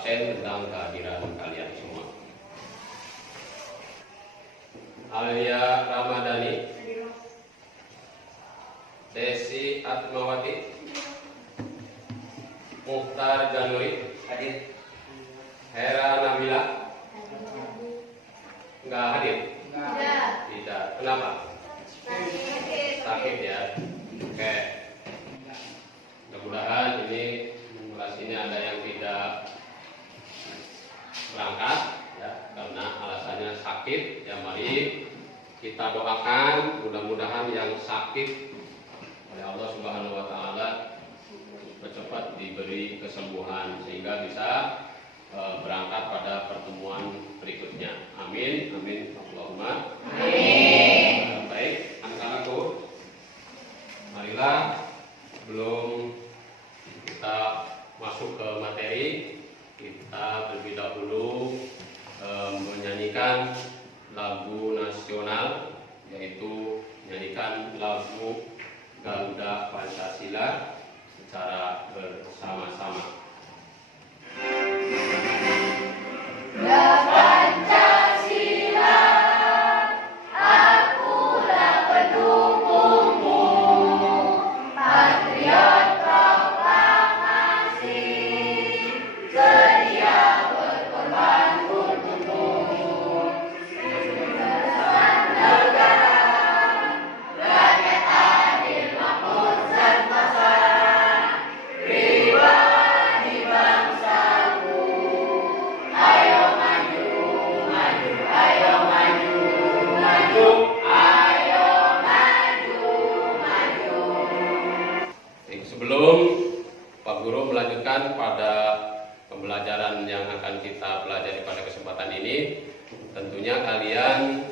absen tentang kehadiran kalian semua. Alia Ramadhani, Desi Atmawati, Mukhtar Januri, hadir. Hera Nabila, enggak hadir? Tidak. Kenapa? Sakit ya. Oke. Mudah-mudahan ini kelas ini ada yang tidak berangkat ya karena alasannya sakit. Ya mari kita doakan mudah-mudahan yang sakit oleh Allah Subhanahu wa taala cepat diberi kesembuhan sehingga bisa berangkat pada pertemuan berikutnya. Amin. Amin. Allahumma amin. Baik, anak-anakku, marilah sebelum kita masuk ke materi, kita terlebih dahulu menyanyikan lagu nasional, yaitu menyanyikan lagu Garuda Pancasila secara bersama-sama. Pancasila, akulah pendukungmu, patriot proklamasi, sedia berkorban untukmu. Kebebasan negara, rakyat adil makmur sentosa, pribadi bangsaku. Ayo maju, maju, ayo maju, maju, ayo maju, maju. Sebelum Pak Guru melanjutkan pada pembelajaran yang akan kita pelajari pada kesempatan ini, tentunya kalian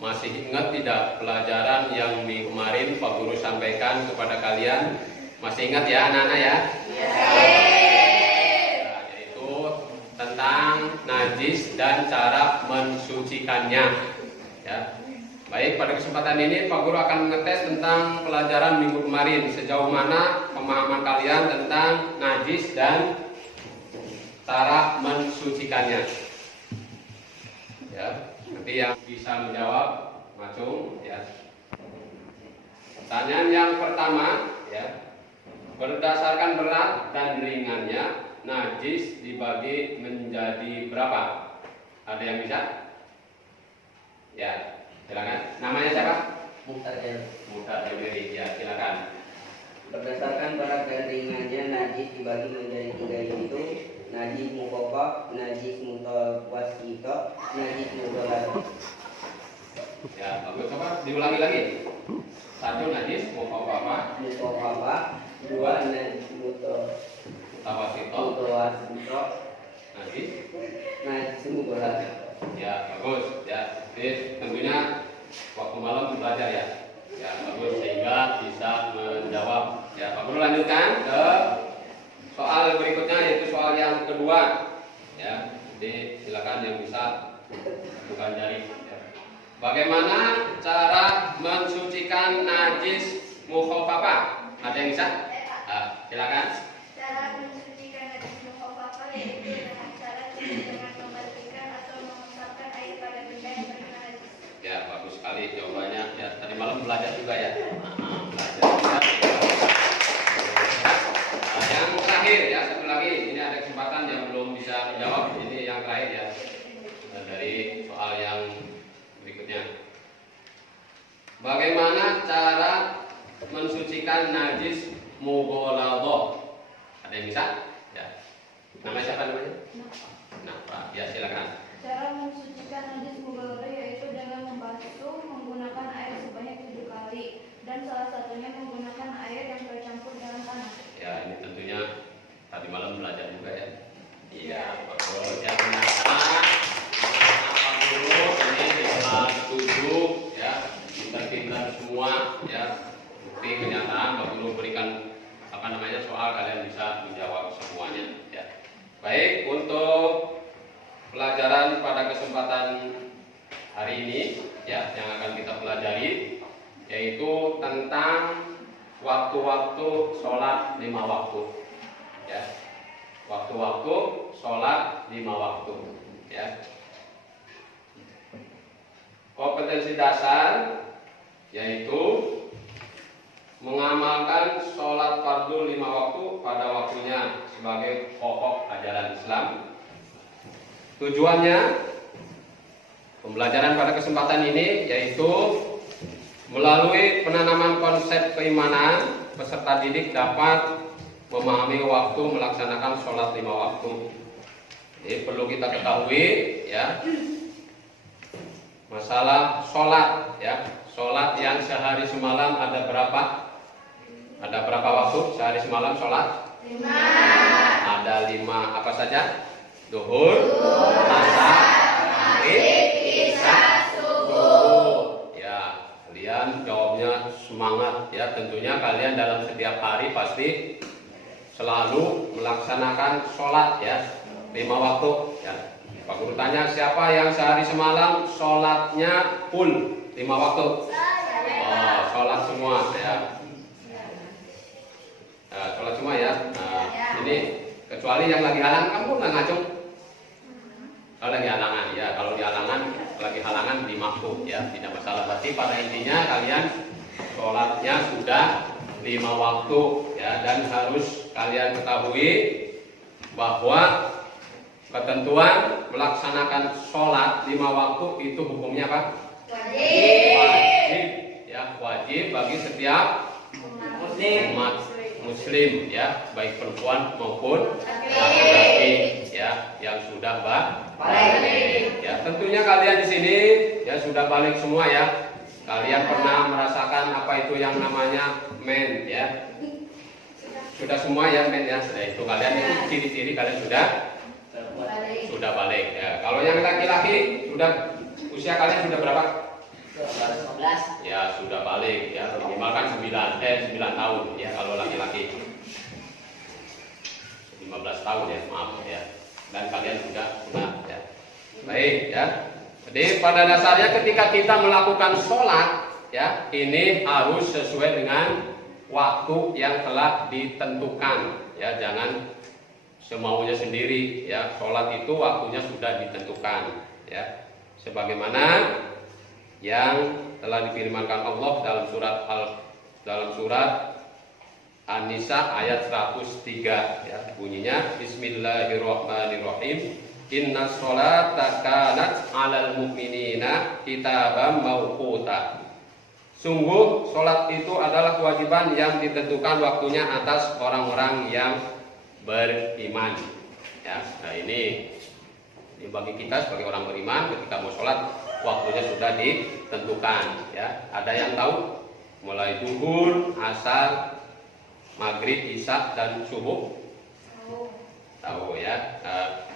masih ingat tidak pelajaran yang minggu kemarin Pak Guru sampaikan kepada kalian? Masih ingat ya anak-anak ya? Yaitu tentang najis dan cara mensucikannya. Ya. Baik, pada kesempatan ini Pak Guru akan mengetes tentang pelajaran minggu kemarin, sejauh mana pemahaman kalian tentang najis dan cara mensucikannya. Ya, nanti yang bisa menjawab macung ya. Pertanyaan yang pertama ya. Berdasarkan berat dan ringannya, najis dibagi menjadi berapa? Ada yang bisa? Ya, silakan. Namanya siapa? Mukhtar El. Mukhtar El. Ya, silakan. Berdasarkan berat dan ringannya, najis dibagi menjadi 3, yaitu najis mukhafaf, najis mutawassito, najis mughalladh. Ya, bagus. Coba diulangi lagi. 1 najis mukhafaf, Mukhafaf, 2 najis mutawassito, najis. najis mughalladh. Ya, bagus. Ya, jadi tentunya waktu malam belajar ya. Ya, bagus sehingga bisa menjawab. Ya, Pak Guru lanjutkan ke soal berikutnya, yaitu soal yang kedua. Ya, jadi silakan yang bisa bukan jari. Ya. Bagaimana cara mensucikan najis mukhafafah? Ada yang bisa? Silakan. Cara mensucikan najis mukhafafah yaitu dengan cara dengan membersihkan atau mengusapkan air pada benda yang terkena najis. Ya, bagus sekali jawabannya. Ya, tadi malam belajar juga ya. Belajar juga. Yang terakhir ya, satu lagi. Ini ada kesempatan yang belum bisa menjawab. Ini yang terakhir ya. Dari soal yang berikutnya. Bagaimana cara mensucikan najis mughalladh? Ada yang bisa? Ya. Nama siapa namanya? Nah, Pak. Ya, silakan. Cara mensucikan najis mughalladh yaitu dengan membasuh menggunakan air sebanyak 7 kali dan salah satunya menggunakan air yang tercampur dengan tanah. Ya, ini tentunya tadi malam belajar juga ya. Iya, bagus. Ya, kenapa dulu ini di kelas 7 ya, pintar-pintar semua ya. Bukti kenyataan Pak Guru berikan soal, kalian bisa menjawab semuanya ya. Baik, untuk pelajaran pada kesempatan hari ini ya, yang akan kita pelajari yaitu tentang waktu-waktu sholat 5 waktu ya. Waktu-waktu sholat 5 waktu. Ya. Kompetensi dasar yaitu mengamalkan sholat fardu 5 waktu pada waktunya sebagai pokok ajaran Islam. Tujuannya pembelajaran pada kesempatan ini yaitu melalui penanaman konsep keimanan, peserta didik dapat memahami waktu melaksanakan sholat 5 waktu. Jadi perlu kita ketahui ya, masalah sholat ya, sholat yang sehari semalam ada berapa? Ada berapa waktu sehari semalam sholat? 5. Ada 5 apa saja? Duhur, asar, maghrib, isya, subuh. Ya, kalian jawabnya semangat ya. Tentunya kalian dalam setiap hari pasti selalu melaksanakan sholat ya, 5 waktu ya. Pak Guru tanya, siapa yang sehari semalam sholatnya full 5 waktu? Oh, sholat semua ya. Nah, sholat semua ya. Nah, ini kecuali yang lagi halangan, kamu nggak ngacung? Kalau lagi halangan ya, kalau di halangan, lagi halangan di waktu ya, tidak masalah. Berarti pada intinya kalian sholatnya sudah 5 waktu ya, dan harus kalian ketahui bahwa ketentuan melaksanakan sholat 5 waktu itu hukumnya apa? Wajib ya, wajib bagi setiap umat muslim ya, baik perempuan maupun laki-laki ya yang sudah balik. Ya, tentunya kalian di sini ya sudah balik semua ya. Kalian pernah merasakan apa itu yang namanya men ya? Sudah semua ya men ya. Nah, itu kalian itu ciri-ciri kalian sudah balik ya. Kalau yang laki-laki sudah usia kalian sudah berapa? 15. Ya sudah balik ya, minimal kan 9 tahun ya kalau laki-laki. 15 tahun ya, maaf ya. Dan kalian sudah ya. Baik ya. Jadi pada dasarnya ketika kita melakukan sholat ya, ini harus sesuai dengan waktu yang telah ditentukan ya, jangan semaunya sendiri ya. Sholat itu waktunya sudah ditentukan ya, sebagaimana yang telah difirmankan Allah dalam surat An-Nisa ayat 103 ya, bunyinya Bismillahirrahmanirrahim, inna sholata kanat 'alal mu'minina kitaban mauquta. Sungguh sholat itu adalah kewajiban yang ditentukan waktunya atas orang-orang yang beriman ya. Nah ini bagi kita sebagai orang beriman, ketika mau sholat waktunya sudah ditentukan ya. Ada yang tahu mulai zuhur, asar, maghrib, isya dan subuh? Tahu ya.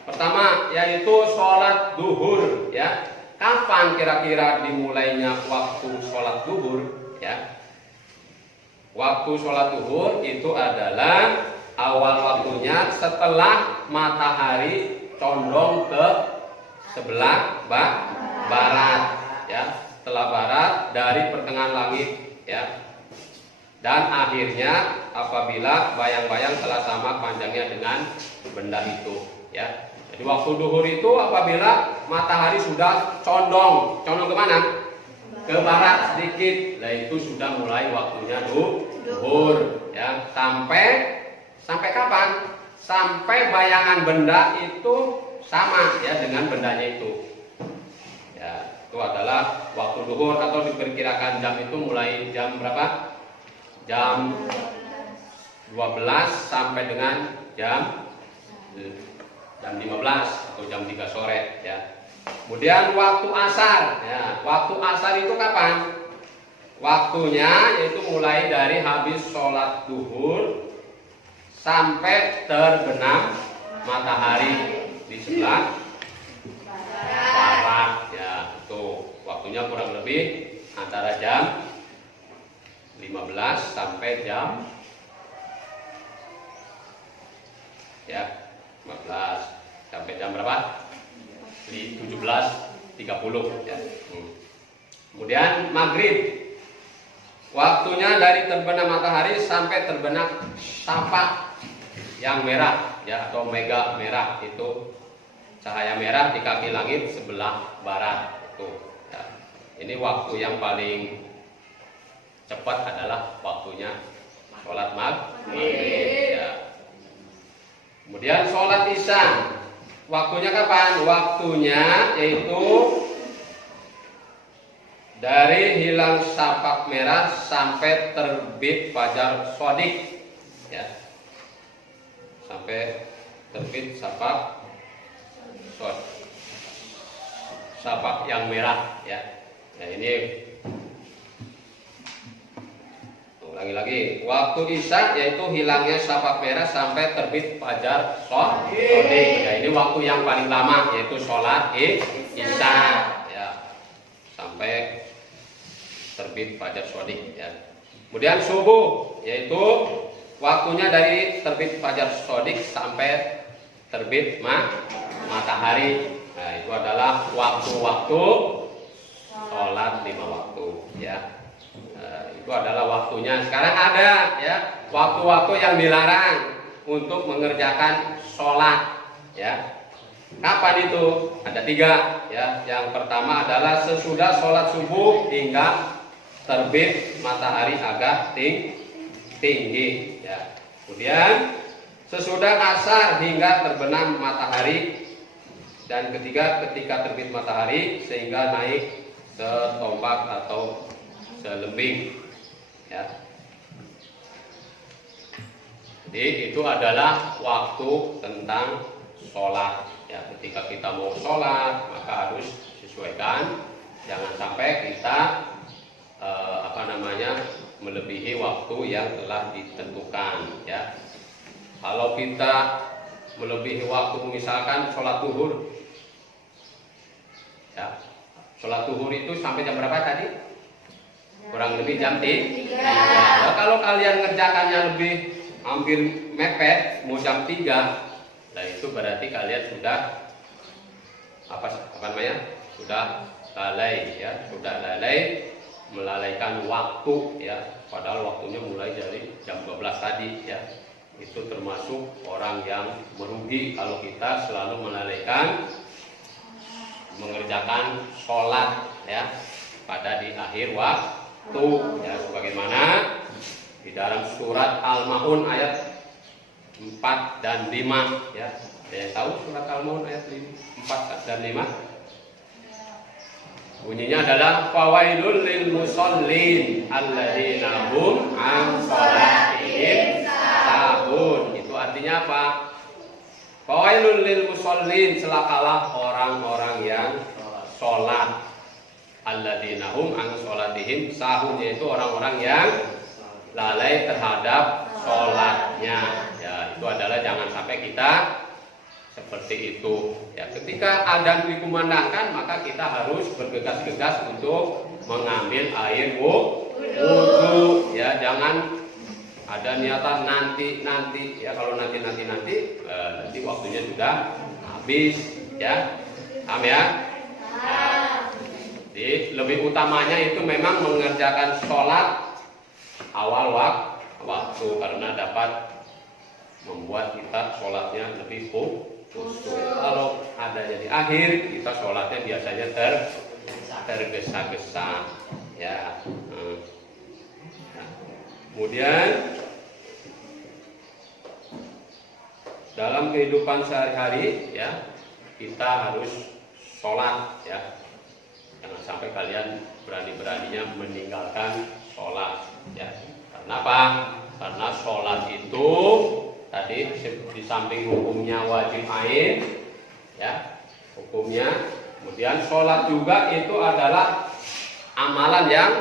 Pertama yaitu sholat duhur ya. Kapan kira-kira dimulainya waktu sholat duhur ya? Waktu sholat duhur itu adalah awal waktunya setelah matahari condong ke sebelah barat ya, setelah barat dari pertengahan langit ya, dan akhirnya apabila bayang-bayang telah sama panjangnya dengan benda itu ya. Jadi waktu duhur itu apabila matahari sudah condong kemana? Ke barat sedikit, nah itu sudah mulai waktunya duhur ya. Sampai kapan? Sampai bayangan benda itu sama ya dengan bendanya itu. Ya, itu adalah waktu duhur, atau diperkirakan jam itu mulai jam berapa? Jam 12 sampai dengan jam 15 atau jam 3 sore ya. Kemudian waktu asar ya. Waktu asar itu kapan? Waktunya yaitu mulai dari habis sholat duhur sampai terbenam matahari di sebelah barat ya. Itu waktunya kurang lebih antara jam 15 sampai jam ya 15 sampai jam berapa? 17.30 ya. Kemudian maghrib, waktunya dari terbenam matahari sampai terbenam sapa yang merah ya, atau mega merah, itu cahaya merah di kaki langit sebelah barat itu. Ya. Ini waktu yang paling cepat adalah waktunya sholat maghrib. Ya. Kemudian sholat isya, waktunya kapan? Waktunya yaitu dari hilang syapak merah sampai terbit fajar shodiq, ya, sampai terbit syapak yang merah, ya. Nah ini ulangi lagi, waktu isya yaitu hilangnya syapak merah sampai terbit fajar shodiq. Nah ini waktu yang paling lama yaitu sholat isya, ya, sampai terbit fajar shodiq, ya. Kemudian subuh yaitu waktunya dari terbit fajar shodiq sampai terbit matahari. Nah itu adalah waktu-waktu sholat 5 waktu, ya. Nah, itu adalah waktunya. Sekarang ada, ya, waktu-waktu yang dilarang untuk mengerjakan sholat, ya. Kapan itu? Ada 3, ya. Yang pertama adalah sesudah sholat subuh hingga terbit matahari agak tinggi, ya. Kemudian sesudah asar hingga terbenam matahari, dan ketiga ketika terbit matahari sehingga naik setombak atau selembing, ya. Jadi itu adalah waktu tentang sholat, ya. Ketika kita mau sholat maka harus sesuaikan, jangan sampai kita melebihi waktu yang telah ditentukan, ya. Kalau kita melebihi waktu, misalkan sholat zuhur, ya, sholat zuhur itu sampai jam berapa tadi? Kurang lebih jam 3. Ya, kalau kalian ngerjakannya lebih hampir mepet, mau jam 3, nah itu berarti kalian sudah sudah lalai, ya, sudah lalai, melalaikan waktu, ya. Padahal waktunya mulai dari jam 12 tadi, ya. Itu termasuk orang yang merugi kalau kita selalu melalaikan mengerjakan sholat, ya, pada di akhir waktu, ya, sebagaimana di dalam surat Al-Maun ayat 4 dan 5, ya. Ada yang tahu surat Al-Maun ayat 4 dan 5? Bunyinya adalah fawailul lil musallin alladzina hum an sholatihim sahun. Itu artinya apa? Fawailul lil musallin, celakalah orang-orang yang sholat, alladzina hum an sholatihim sahun, yaitu orang-orang yang lalai terhadap sholatnya. Ya, itu adalah jangan sampai kita seperti itu, ya. Ketika adzan dikumandangkan maka kita harus bergegas-gegas untuk mengambil air wudu, ya. Jangan ada niatan nanti, ya. Kalau nanti waktunya sudah habis, ya. Paham, ya? Nah, jadi lebih utamanya itu memang mengerjakan sholat awal waktu, karena dapat membuat kita sholatnya lebih khusyuk. Kalau adanya di akhir, kita sholatnya biasanya tergesa-gesa, ya. Nah, kemudian dalam kehidupan sehari-hari, ya, kita harus sholat, ya. Jangan sampai kalian berani-beraninya meninggalkan sholat, ya. Karena apa? Karena sholat itu tadi di samping hukumnya wajib ain, ya, hukumnya. Kemudian sholat juga itu adalah amalan yang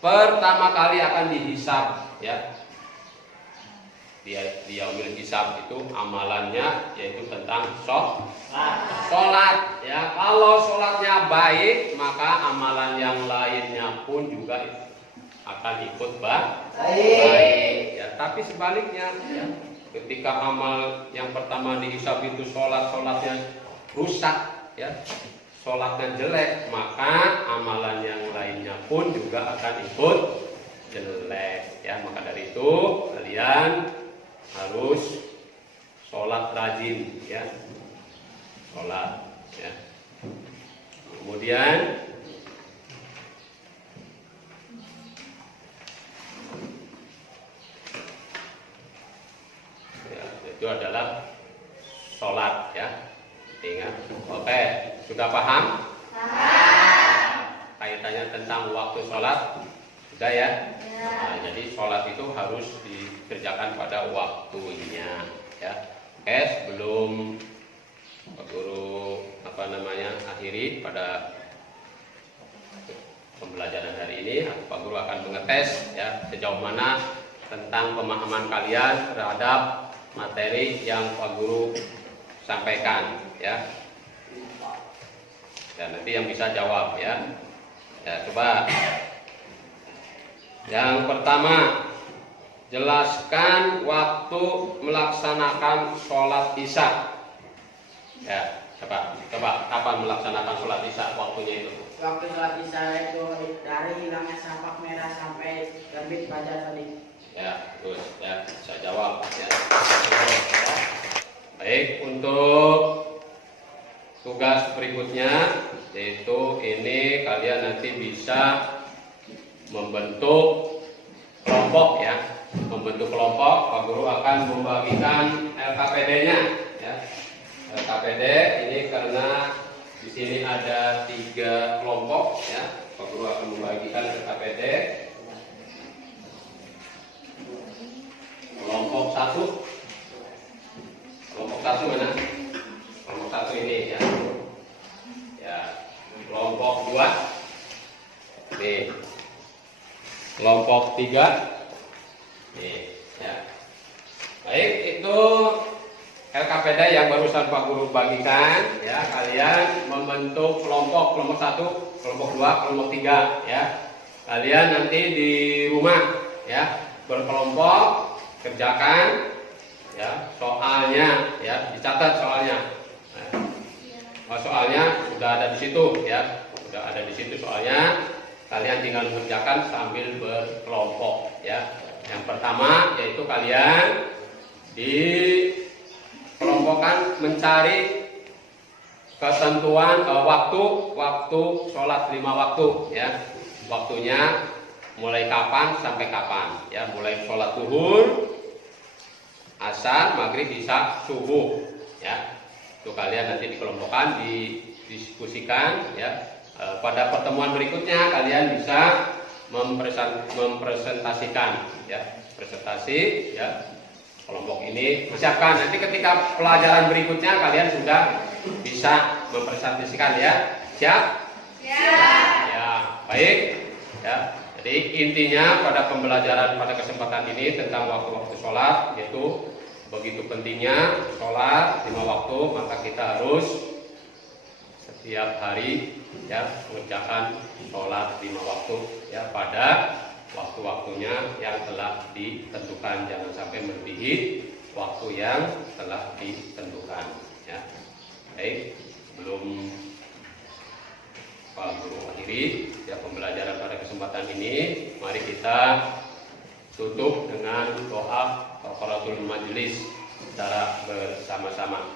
pertama kali akan dihisab, ya. Di yaumil hisab itu amalannya yaitu tentang sholat, ya. Kalau sholatnya baik maka amalan yang lainnya pun juga akan ikut baik, ya. Tapi sebaliknya, ya, ketika amal yang pertama dihisab itu sholatnya rusak, ya, sholatnya jelek, maka amalan yang lainnya pun juga akan ikut jelek, ya. Maka dari itu kalian harus sholat rajin, ya, sholat, ya. Kemudian ya, itu adalah sholat, ya. Ingat, oke, sudah paham? Kaitannya tentang waktu sholat, sudah ya? Nah, jadi sholat itu harus dikerjakan pada waktunya, ya. Oke, sebelum Pak Guru akhiri pada pembelajaran hari ini, Pak Guru akan mengetes ya sejauh mana tentang pemahaman kalian terhadap materi yang Pak Guru sampaikan, ya. Dan nanti yang bisa jawab, ya. Ya, coba. Yang pertama, jelaskan waktu melaksanakan sholat isya. Ya, coba kapan melaksanakan sholat isya waktunya itu? Waktu sholat isya itu dari hilangnya safak merah sampai terbit fajar tadi. Ya, terus ya, saya jawab. Ya. Baik, untuk tugas berikutnya yaitu ini kalian nanti bisa membentuk kelompok, ya. Membentuk kelompok, Pak Guru akan membagikan LKPD-nya, ya. LKPD ini karena di sini ada 3 kelompok, ya. Pak Guru akan membagikan LKPD. Kelompok 1. Kelompok 1 mana? Kelompok 1 ini, ya. Ya. Kelompok 2. Nih. Kelompok 3. Nih, ya. Baik, itu LKPD yang barusan Pak Guru bagikan, ya. Kalian membentuk kelompok 1, kelompok 2, kelompok 3, ya. Kalian nanti di rumah, ya, berkelompok kerjakan, ya, soalnya, ya, dicatat soalnya. Nah, soalnya sudah ada di situ, ya, sudah ada di situ soalnya. Kalian tinggal mengerjakan sambil berkelompok, ya. Yang pertama yaitu kalian dikelompokkan mencari ketentuan waktu sholat 5 waktu, ya. Waktunya mulai kapan sampai kapan, ya. Mulai sholat zuhur, asar, maghrib, isya, subuh, ya. Itu kalian nanti dikelompokkan, didiskusikan, ya. Pada pertemuan berikutnya kalian bisa mempresentasikan, ya, presentasi, ya, kelompok ini persiapkan. Nanti ketika pelajaran berikutnya kalian sudah bisa mempresentasikan, ya. Siap? Siap. Ya, baik, ya. Jadi intinya pada pembelajaran pada kesempatan ini tentang waktu-waktu sholat, yaitu begitu pentingnya sholat 5 waktu, maka kita harus setiap hari, ya, mengerjakan sholat 5 waktu, ya, pada waktu-waktunya yang telah ditentukan. Jangan sampai melebihi waktu yang telah ditentukan, ya. Baik, sebelum Pak Guru akhiri ya pembelajaran pada kesempatan ini, mari kita tutup dengan doa kafaratul majelis secara bersama-sama.